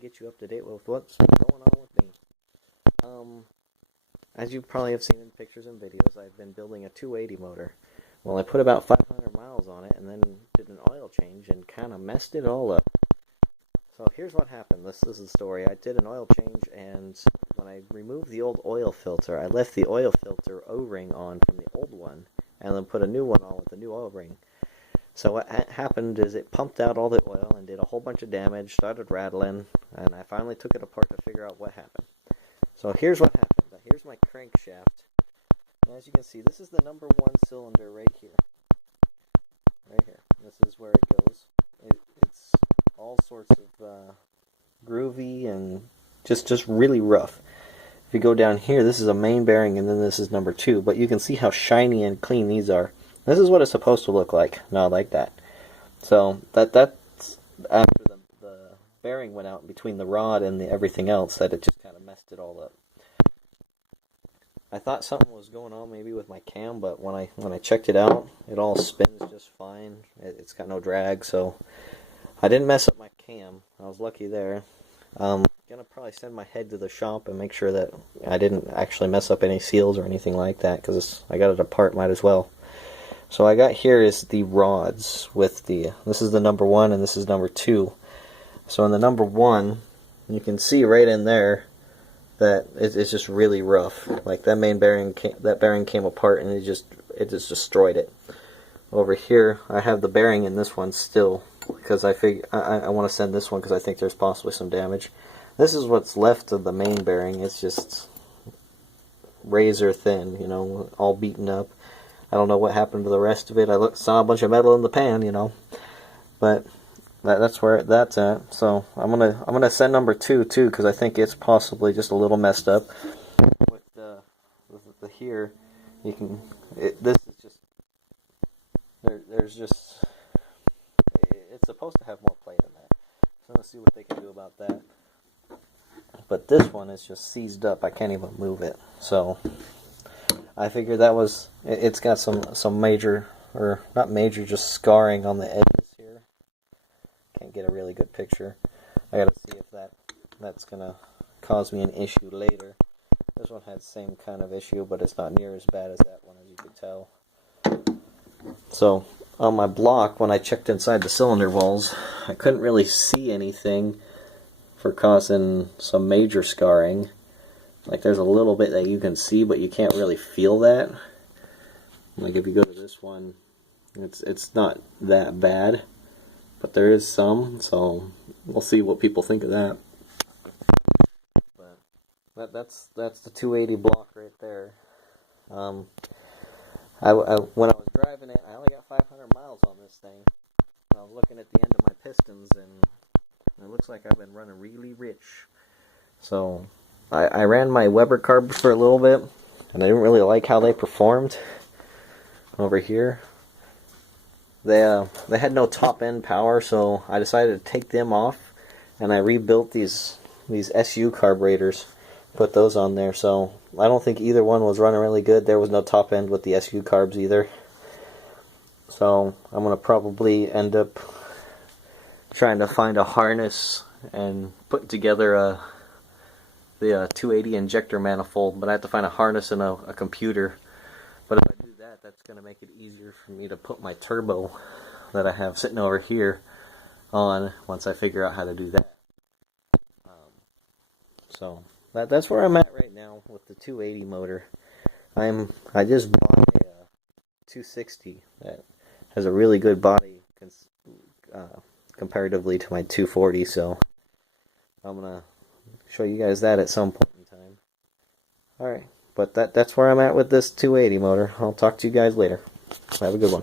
get you up to date with what's going on with me. As you probably have seen in pictures and videos, I've been building a 280 motor. Well, I put about 500 miles on it and then did an oil change and kind of messed it all up. So here's what happened. This is the story. I did an oil change, and when I removed the old oil filter, I left the oil filter O-ring on from the old one and then put a new one on with the new oil ring. So what happened is it pumped out all the oil and did a whole bunch of damage, started rattling, and I finally took it apart to figure out what happened. So here's what happened. Here's my crankshaft. And as you can see, this is the number one cylinder right here. Right here. This is where it goes. It's all sorts of groovy and just really rough. If you go down here, this is a main bearing, and then this is number 2. But you can see how shiny and clean these are. This is what it's supposed to look like, not like that. So that's after the bearing went out between the rod and everything else, that it just kind of messed it all up. I thought something was going on maybe with my cam, but when I checked it out, it all spins just fine. It's got no drag, so I didn't mess up my cam. I was lucky there. Gonna probably send my head to the shop and make sure that I didn't actually mess up any seals or anything like that, because I got it apart, might as well. So I got here is the rods with this is the number 1 and this is number 2. So in the number 1, you can see right in there that it's just really rough. Like that main bearing, that bearing came apart and it just destroyed it. Over here, I have the bearing in this one still, because I want to send this one because I think there's possibly some damage. This is what's left of the main bearing. It's just razor thin, you know, all beaten up. I don't know what happened to the rest of it. Saw a bunch of metal in the pan, you know, but that's where that's at. So I'm gonna send number 2 too, because I think it's possibly just a little messed up. With the here, you can this is just there's just it's supposed to have more play than that. So let's see what they can do about that. But this one is just seized up. I can't even move it. So I figured that was it's got some major, or not major, just scarring on the edges here. Can't get a really good picture. I gotta see if that's gonna cause me an issue later. This one had the same kind of issue, but it's not near as bad as that one, as you can tell. So on my block, when I checked inside the cylinder walls, I couldn't really see anything for causing some major scarring. Like there's a little bit that you can see, but you can't really feel that. Like if you go to this one, it's not that bad, but there is some. So we'll see what people think of that. But that's the 280 block right there. When I was driving it, I only got 500 miles on this thing. I was looking at the end of my pistons, and it looks like I've been running really rich. So I ran my Weber carb for a little bit, and I didn't really like how they performed. Over here, they had no top end power, so I decided to take them off, and I rebuilt these SU carburetors, put those on there. So I don't think either one was running really good. There was no top end with the SU carbs either. So I'm gonna probably end up trying to find a harness and put together the 280 injector manifold, but I have to find a harness and a computer. But if I do that, that's going to make it easier for me to put my turbo that I have sitting over here on once I figure out how to do that. So that's where I'm at right now with the 280 motor. I just bought a 260 that has a really good body comparatively to my 240, so I'm gonna show you guys that at some point in time. Alright, but that's where I'm at with this 280 motor. I'll talk to you guys later. Have a good one.